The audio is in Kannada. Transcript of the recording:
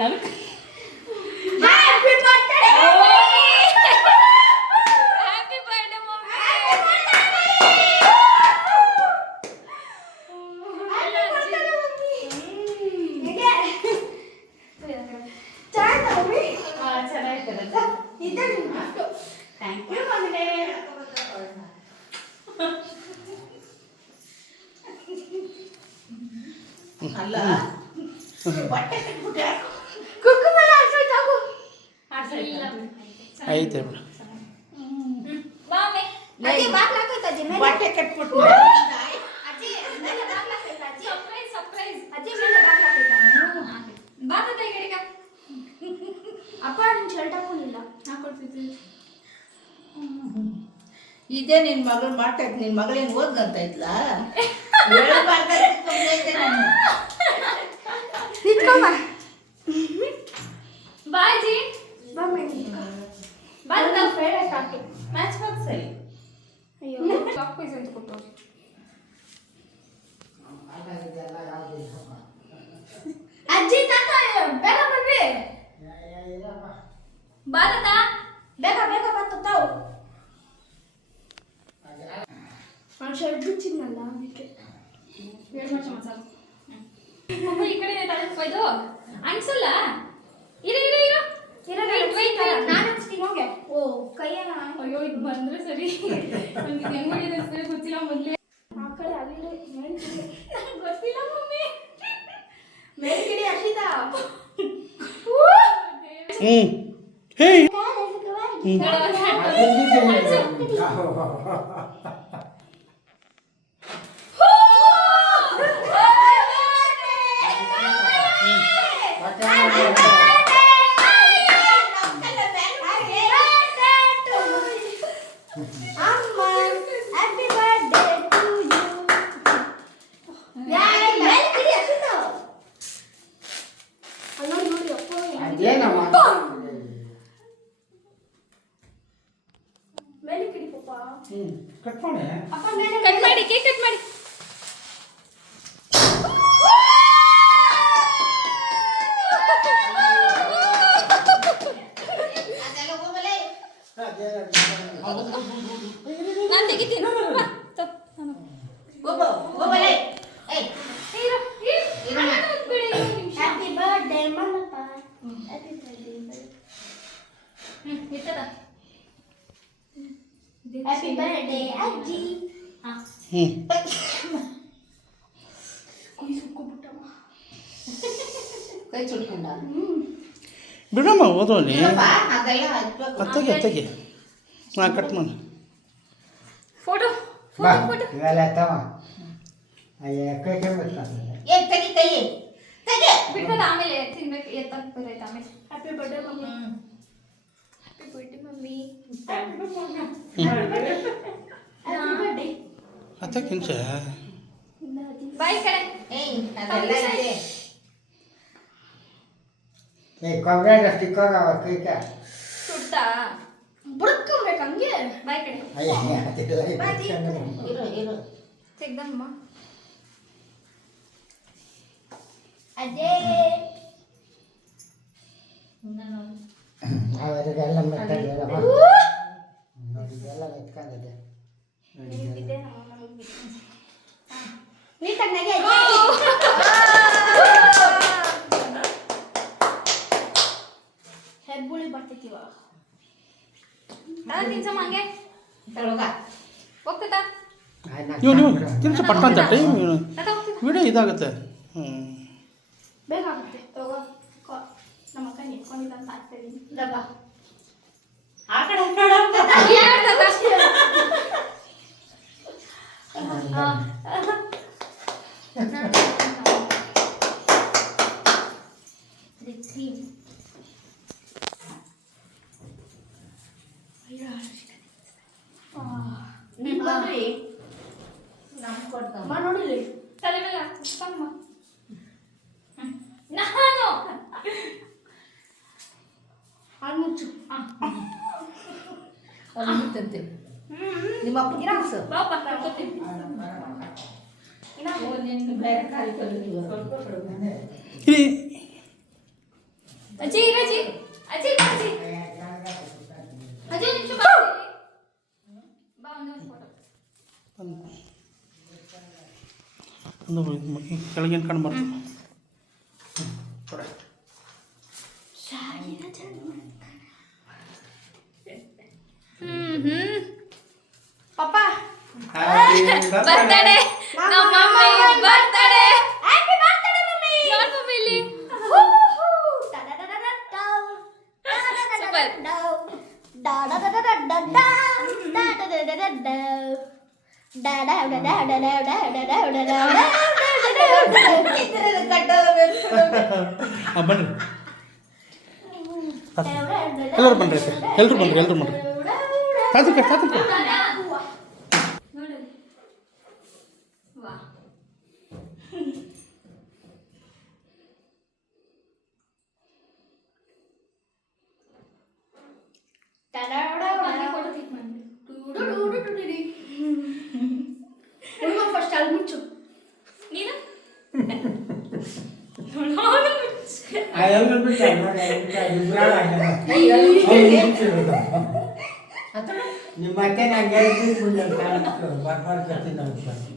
ಅಲ್ಲ ಐತೆ ಬಟ್ಟೆ ಕಟ್ಬಿಟ್ಟು ಇದೇ ನಿನ್ ಮಗಳು ಮಾಡ್ತೈತೆ. ನಿನ್ ಮಗಳೇನು ಓದ್ಗಂತ ಇದ್ಲ ಬಾಜಿ ಮ್ಯಾಚ್ ಬಾಕ್ಸ್ ಅಲ್ಲಿ ಅಜ್ಜಿ ತಾತ ಬೇಗ ಬರ್ರಿ ಬಾರತ ಬೇಗ ಬೇಗ ಬರ್ತಾವು ಮನುಷ್ಯ ಬಿಚ್ಚಿದ್ನಲ್ಲ ಅದಕ್ಕೆ 2 ವರ್ಷ ಮಸಾಲ ಮಮ್ಮ ಈ ಕಡೆ ತಲೆದು ಅನ್ಸಲ್ಲ ಇರ ಇರ ಇರ ನಾನು ಅನ್ಸ್ತೀನಿ ಹೋಗೆ ಓ ಕೈಯನ ಅಯ್ಯೋ ಇದು ಬಂದ್ರೆ ಸರಿ ನನಗೆ ಹೆಂಗ್ ಮಾಡಿದೆ ಅಂತ ಗೊತ್ತಿಲ್ಲ ಮೊದಲೇ ಆ ಕಡೆ ಅಲ್ಲಿ ಮೇಲ್ಗಡೆ ನನಗೆ ಗೊತ್ತಿಲ್ಲ ಮಮ್ಮಿ ಮೇಲ್ಗಡೆ ಅಶಿತಾ ಹೇ ಕಟ್ ಮಾಡಿ ಕೇಕ್ ಕಟ್ ಮಾಡಿ ನಾನು ತೆಗಿತೀನಿ happy birthday Mallappa happy birthday ಅಜ್ಜಿ ಕೈ ಸುಟ್ಕೊಂಡ ಬಿಡಮ್ಮ ಓದೋಲಿ ಅತ್ತಗೆ ನಾ ಕಟ್ ಮಾಡಿ ಫೋಟೋ ಇವೆಲ್ಲ ಎತ್ತವ ಕೈ ತೆಗಿ ಕೈ ತೆಗಿ ಬಿಡ್ತದ ಆಮೇಲೆ ತಿನ್ಬೇಕು ಎತ್ತಕ್ಕೆ ಬರೈತೆ ಆಮೇಲೆ happy birthday mummy happy birthday mummy happy birthday ಅತ್ತಕ್ಕೆ ಹಿಂಚ ಬಾಯ್ ಕಡೆ ಅದೆಲ್ಲ ಇದೆ ಕೊಬ್ಬರಿ ಸ್ಟಿಕ್ಕರ್ ಕೈಕ ಸುಡ್ತಾ ಬುಡಕ್ಕೊಬೇಕು ಹಂಗೆ ಬಾಯ್ ಕಡೆ ಇರು ತೆಗ್ದಮ್ಮ ಅಜಯ್ ಅವರಿಗೆಲ್ಲ ಮೆತ್ತಗೆಲ್ಲ ನೋಡಿದೆಲ್ಲ ಮೆತ್ಕೊಂಡಿದೆ ನೀಟಾಗಿ ನಗೆ ಹೆಬ್ಬುಳಿ ಬರ್ತೈತಿವ ನಾನು ತಿನ್ಸಮ್ಮ ಹಂಗೆ ಹೋಗ್ತದ ನೀವು ತಿನ್ಸ ಪಟ್ಟ ಅಂತ ಟೈಮ್ ವಿಡಿಯೋ ಇದಾಗುತ್ತೆ ಬೇಗ ಆಗುತ್ತೆ ತಗೋ ನಮ್ಮ ಅಕ್ಕ ನಿಂತ್ಕೊಂಡಿಲ್ಲ ಅಂತ ಆಗ್ತಾ ಇದೀನಿ ದಬ್ಬ ಆ ಕಡೆ ನೋಡಿಲಿ ತಲೆ ಮೇಲೆ ಹಾಕಮ್ಮ ನಾನು ಹಾಲು ಮುಚ್ಚು ಮುತ್ತಂತೆ ನಿಮ್ಮ ಅಪ್ಪ ಗಿರಾಕ್ಸು ಬಾಪ ಕರ್ಕೋತೀನಿ ನಿನ್ನ ಬೇರೆ ಕಾಲಿ ಇಲ್ಲಿ ಅಜ್ಜಿ ಇರು ಅಜ್ಜಿ ಅಜ್ಜಿ ಬಾ ಅಜ್ಜಿ ಅಜ್ಜಿ ಒಂದು ನಿಮಿಷ ಬಾ ಬಾ ಒಂದು ಫೋಟೋ ಒಂದು ಕೆಳಗಿನ ಕಣ್ಣು ಬರ್ತು ಪಪ್ಪ ಬರ್ತಡೆ ನಮ್ಮ mummy birthday happy birthday mummy ನೋಡ್ ಮಮ್ಮಿ ಇಲ್ಲಿ ಬನ್ರಿ ಎಲ್ಲರೂ ಬನ್ರಿ ಎಲ್ಲರೂ ಬನ್ರಿ ಎಲ್ಲರೂ ಬನ್ರಿ ತಾತಕ್ಕೆ ತಾತಕ್ಕೆ ನೋಡಿ ವಾ ಫೋಟೋ ಕ್ಲಿಕ್ ಮಾಡಿ ಫಸ್ಟ್ ಅಲ್ಲಿ ಮುಚ್ಚು ನೀನು ಎಲ್ಲರೂ ಬಿಟ್ಟು ನಿಮ್ಮ ಮತ್ತೆ ನಂಗೆ ಬರ್ಬಾರ್ದು